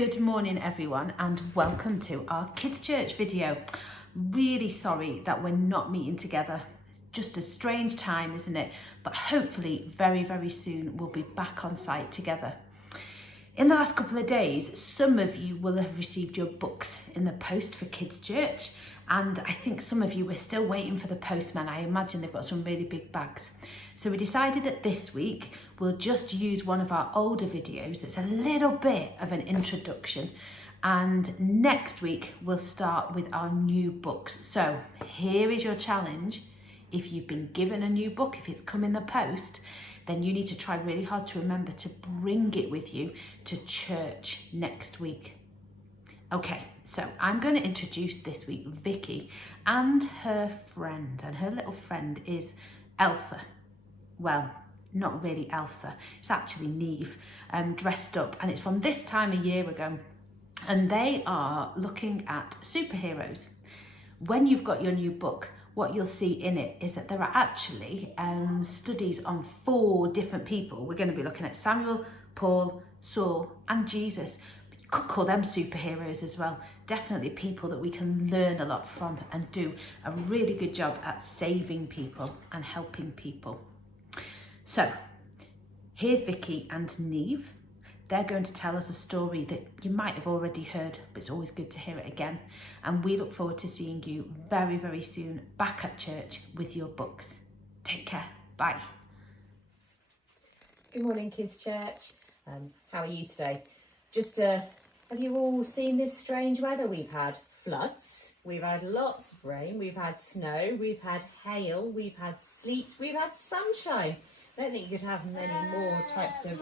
Good morning everyone and welcome to our Kids Church video. Really sorry that we're not meeting together. It's just a strange time, isn't it? But hopefully very soon we'll be back on site together. In the last couple of days, some of you will have received your books in the post for Kids Church, and I think some of you were still waiting for the postman. I imagine they've got some really big bags. So we decided that this week we'll just use one of our older videos that's a little bit of an introduction, and next week we'll start with our new books. So here is your challenge. If you've been given a new book, if it's come in the post, then you need to try really hard to remember to bring it with you to church next week. Okay, so I'm going to introduce this week Vicki and her friend, and her little friend is Elsa. Well, not really Elsa, it's actually Neave, dressed up, and it's from this time a year ago, and they are looking at superheroes. When you've got your new book, what you'll see in it is that there are actually studies on 4 different people. We're going to be looking at Samuel, Paul, Saul and Jesus. But you could call them superheroes as well. Definitely people that we can learn a lot from and do a really good job at saving people and helping people. So here's Vicki and Neave. They're going to tell us a story that you might have already heard, but it's always good to hear it again. And we look forward to seeing you very soon back at church with your books. Take care. Bye. Good morning, Kids Church. How are you today? Have you all seen this strange weather? We've had floods, we've had lots of rain, we've had snow, we've had hail, we've had sleet, we've had sunshine. I don't think you could have many more types of...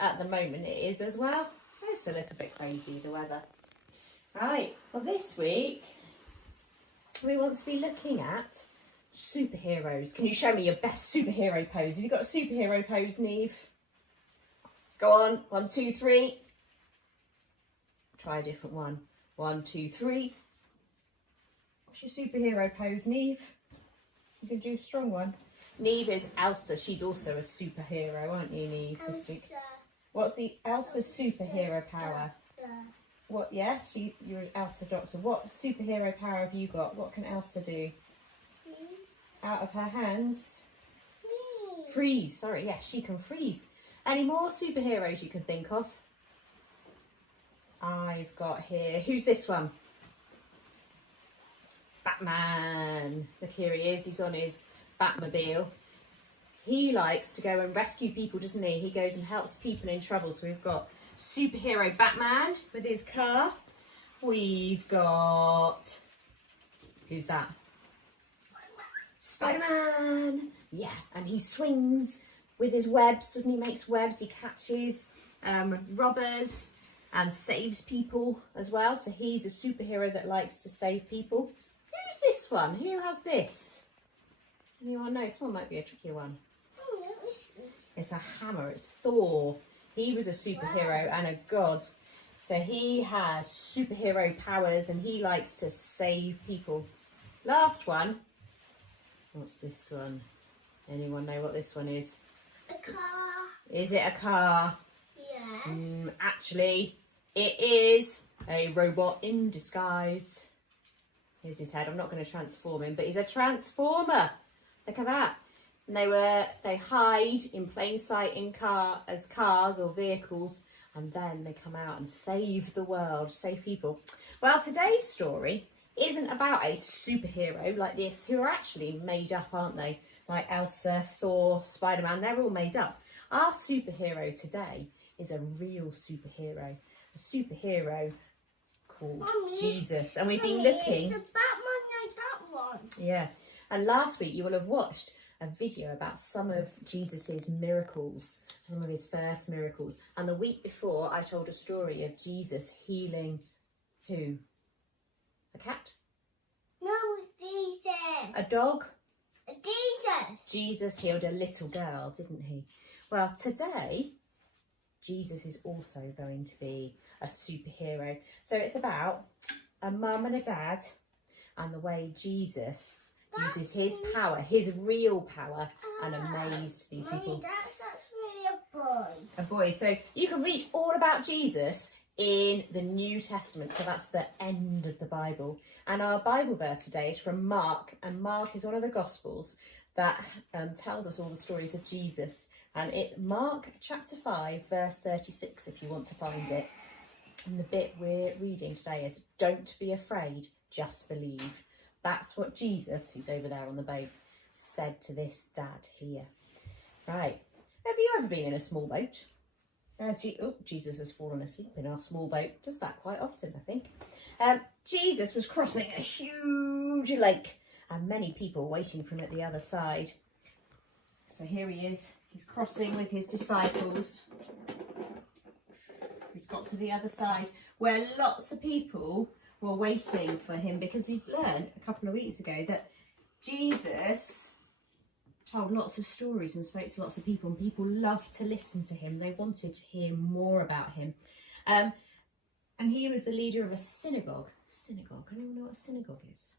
At the moment it is as well. It's a little bit crazy, the weather. Right, well this week we want to be looking at superheroes. Can you show me your best superhero pose? Have you got a superhero pose, Neave? Go on, 1, 2, 3. Try a different one. 1, 2, 3. What's your superhero pose, Neave? You can do a strong one. Neave is Elsa. She's also a superhero, aren't you, Neave, this week? What's the Elsa superhero power? What? Yeah, you're an Elsa doctor. What superhero power have you got? What can Elsa do? Out of her hands? Freeze. Sorry, yes, she can freeze. Any more superheroes you can think of? I've got here. Who's this one? Batman. Look, here he is. He's on his Batmobile. He likes to go and rescue people, doesn't he? He goes and helps people in trouble. So we've got superhero Batman with his car. We've got... Who's that? Spider-Man! Yeah, and he swings with his webs, doesn't he? Makes webs, he catches robbers and saves people as well. So he's a superhero that likes to save people. Who's this one? Who has this? Anyone know? This one might be a trickier one. It's a hammer. It's Thor. He was a superhero and a god. So he has superhero powers and he likes to save people. Last one. What's this one? Anyone know what this one is? A car. Is it a car? Yes. Actually, it is a robot in disguise. Here's his head. I'm not going to transform him, but he's a transformer. Look at that. And they hide in plain sight in as cars or vehicles, and then they come out and save the world, save people. Well, today's story isn't about a superhero like this, who are actually made up, aren't they? Like Elsa, Thor, Spider-Man, they're all made up. Our superhero today is a real superhero, a superhero called Jesus. And we've been looking... It's a Batman like that one. Yeah. And last week you will have watched a video about some of Jesus's miracles, some of his first miracles. And the week before I told a story of Jesus healing who? A cat? No, Jesus. A dog? Jesus. Jesus healed a little girl, didn't he? Well, today Jesus is also going to be a superhero. So it's about a mum and a dad and the way Jesus uses his power, his real power, and amazed these people. That's really a boy. A boy. So you can read all about Jesus in the New Testament. So that's the end of the Bible. And our Bible verse today is from Mark. And Mark is one of the Gospels that tells us all the stories of Jesus. And it's Mark chapter 5, verse 36, if you want to find it. And the bit we're reading today is, don't be afraid, just believe. That's what Jesus, who's over there on the boat, said to this dad here. Right. Have you ever been in a small boat? Jesus has fallen asleep in our small boat. Does that quite often, I think. Jesus was crossing a huge lake and many people waiting for him at the other side. So here he is. He's crossing with his disciples. He's got to the other side where lots of people were waiting for him, because we learned a couple of weeks ago that Jesus told lots of stories and spoke to lots of people, and people loved to listen to him. They wanted to hear more about him. And he was the leader of a synagogue. Synagogue, anyone know what a synagogue is?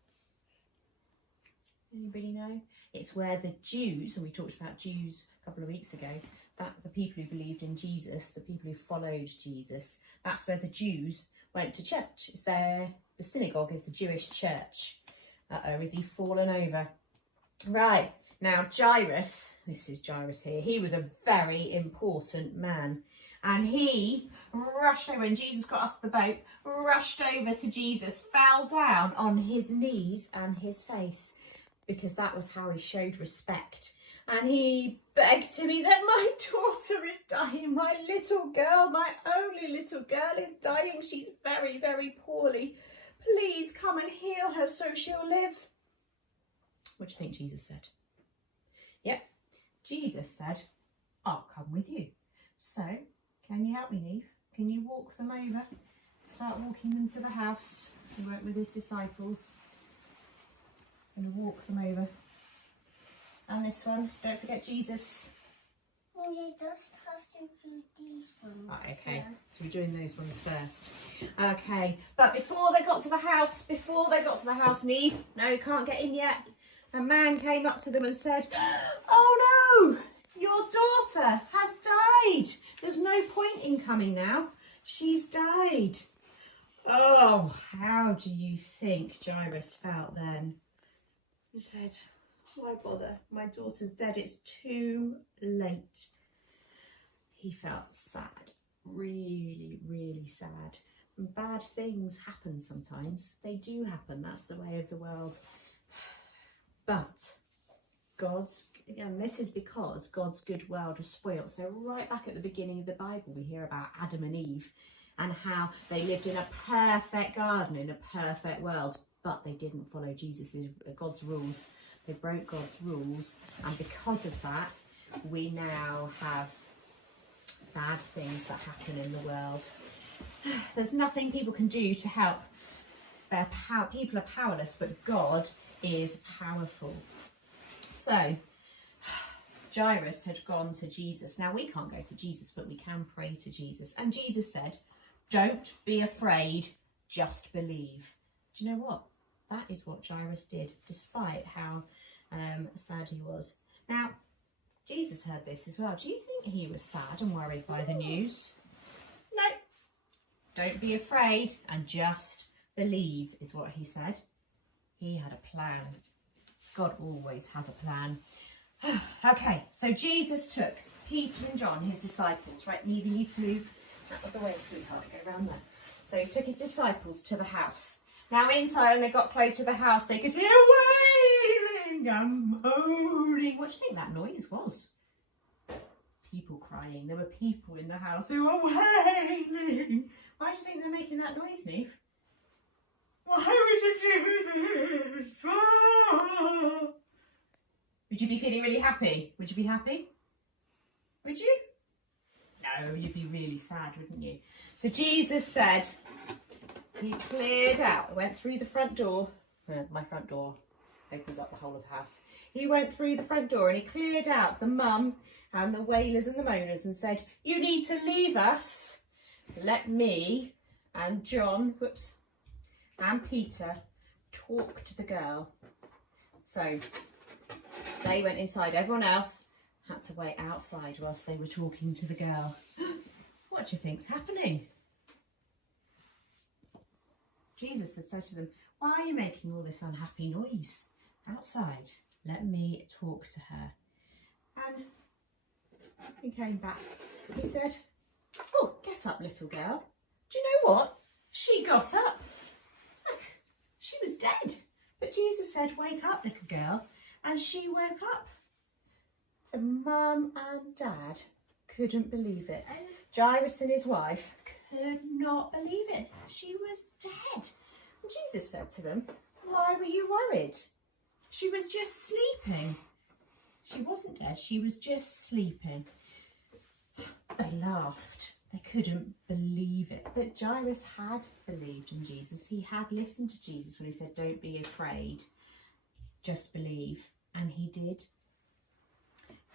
Anybody know? It's where the Jews, and we talked about Jews a couple of weeks ago, that the people who believed in Jesus, the people who followed Jesus, that's where the Jews went to church. It's there, the synagogue is the Jewish church. Uh-oh, is he fallen over? Right, now Jairus, this is Jairus here, he was a very important man. And he rushed over, when Jesus got off the boat, rushed over to Jesus, fell down on his knees and his face, because that was how he showed respect. And he begged him, he said, my daughter is dying, my little girl, my only little girl is dying. She's very, very poorly. Please come and heal her so she'll live. What do you think Jesus said? Yep, Jesus said, I'll come with you. So, can you help me, Neave? Can you walk them over? Start walking them to the house. He went with his disciples. Going to walk them over. And this one, don't forget Jesus. Oh, yeah, just have to do these ones. Right, okay, Yeah. so we're doing those ones first. Okay, but before they got to the house, Neave, no, you can't get in yet. A man came up to them and said, oh no, your daughter has died. There's no point in coming now. She's died. Oh, how do you think Jairus felt then? He said, why bother? My daughter's dead. It's too late. He felt sad, really, really sad. And bad things happen sometimes. They do happen. That's the way of the world. But this is because God's good world was spoilt. So right back at the beginning of the Bible, we hear about Adam and Eve and how they lived in a perfect garden, in a perfect world, but they didn't follow God's rules. They broke God's rules, and because of that, we now have bad things that happen in the world. There's nothing people can do to help. People are powerless, but God is powerful. So, Jairus had gone to Jesus. Now, we can't go to Jesus, but we can pray to Jesus. And Jesus said, don't be afraid, just believe. Do you know what? That is what Jairus did, despite how sad he was. Now, Jesus heard this as well. Do you think he was sad and worried by the news? No. Don't be afraid and just believe is what he said. He had a plan. God always has a plan. Okay, so Jesus took Peter and John, his disciples, right? Neave, you need to move out of the way, sweetheart. Go around there. So he took his disciples to the house. Now inside, when they got close to the house, they could hear wailing and moaning. What do you think that noise was? People crying. There were people in the house who were wailing. Why do you think they're making that noise, Neave? Why would you do this? Ah! Would you be feeling really happy? Would you be happy? Would you? No, you'd be really sad, wouldn't you? So Jesus said, he cleared out, went through the front door. My front door opens up the whole of the house. He went through the front door and he cleared out the mum and the wailers and the moaners and said, you need to leave us. Let me and John, and Peter talk to the girl. So they went inside. Everyone else had to wait outside whilst they were talking to the girl. What do you think's happening? Jesus had said to them, why are you making all this unhappy noise outside? Let me talk to her. And he came back. He said, oh, get up, little girl. Do you know what? She got up. Look, she was dead. But Jesus said, wake up, little girl. And she woke up. The mum and dad couldn't believe it. Jairus and his wife could not believe it. She was dead. And Jesus said to them, why were you worried? She was just sleeping. She wasn't dead, she was just sleeping. They laughed. They couldn't believe it. But Jairus had believed in Jesus. He had listened to Jesus when he said, don't be afraid, just believe. And he did.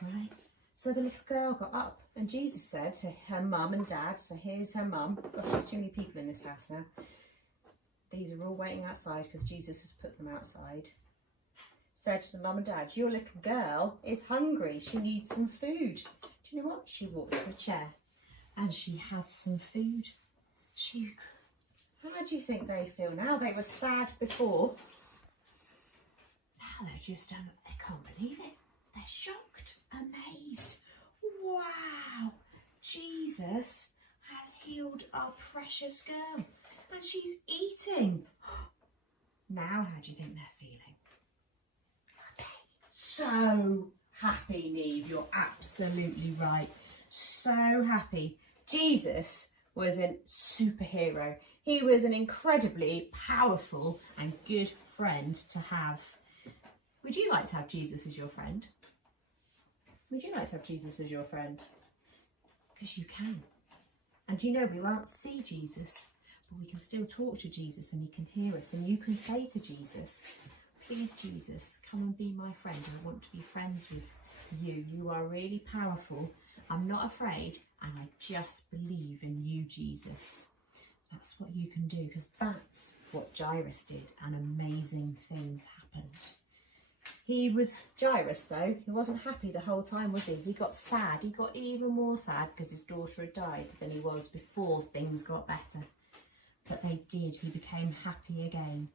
Right. So the little girl got up and Jesus said to her mum and dad, so here's her mum. Gosh, there's too many people in this house now. These are all waiting outside because Jesus has put them outside. Said to the mum and dad, your little girl is hungry. She needs some food. Do you know what? She walked to a chair and she had some food. How do you think they feel now? They were sad before. Now they're just, they can't believe it. They're shocked, amazed. Wow, Jesus has healed our precious girl and she's eating. Now, how do you think they're feeling? So happy, Neave. You're absolutely right. So happy. Jesus was a superhero. He was an incredibly powerful and good friend to have. Would you like to have Jesus as your friend? Would you like to have Jesus as your friend? Because you can. And you know, we won't see Jesus, but we can still talk to Jesus and he can hear us. And you can say to Jesus, please, Jesus, come and be my friend. I want to be friends with you. You are really powerful. I'm not afraid and I just believe in you, Jesus. That's what you can do, because that's what Jairus did and amazing things happened. Jairus though, he wasn't happy the whole time, was he? He got sad. He got even more sad because his daughter had died than he was before things got better. But they did. He became happy again.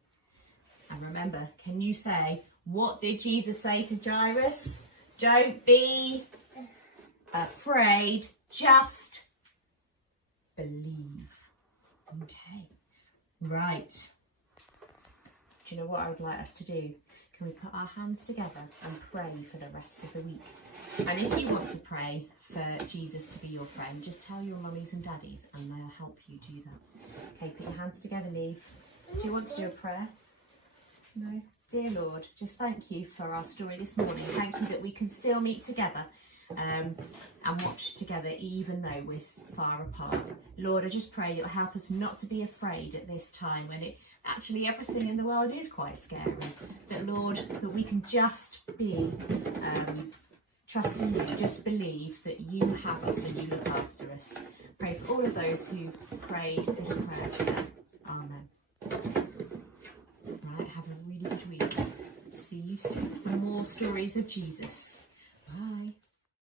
And remember, can you say, what did Jesus say to Jairus? Don't be afraid, just believe. Okay, right. Do you know what I would like us to do? Can we put our hands together and pray for the rest of the week? And if you want to pray for Jesus to be your friend, just tell your mummies and daddies and they'll help you do that. Okay, put your hands together, Neave. Do you want to do a prayer? No? Dear Lord, just thank you for our story this morning. Thank you that we can still meet together and watch together even though we're far apart. Lord, I just pray that you'll help us not to be afraid at this time when actually everything in the world is quite scary. That, Lord, that we can just be trusting you, just believe that you have us and you look after us. Pray for all of those who prayed this prayer today. Amen. Right, have a really good week. See you soon for more stories of Jesus.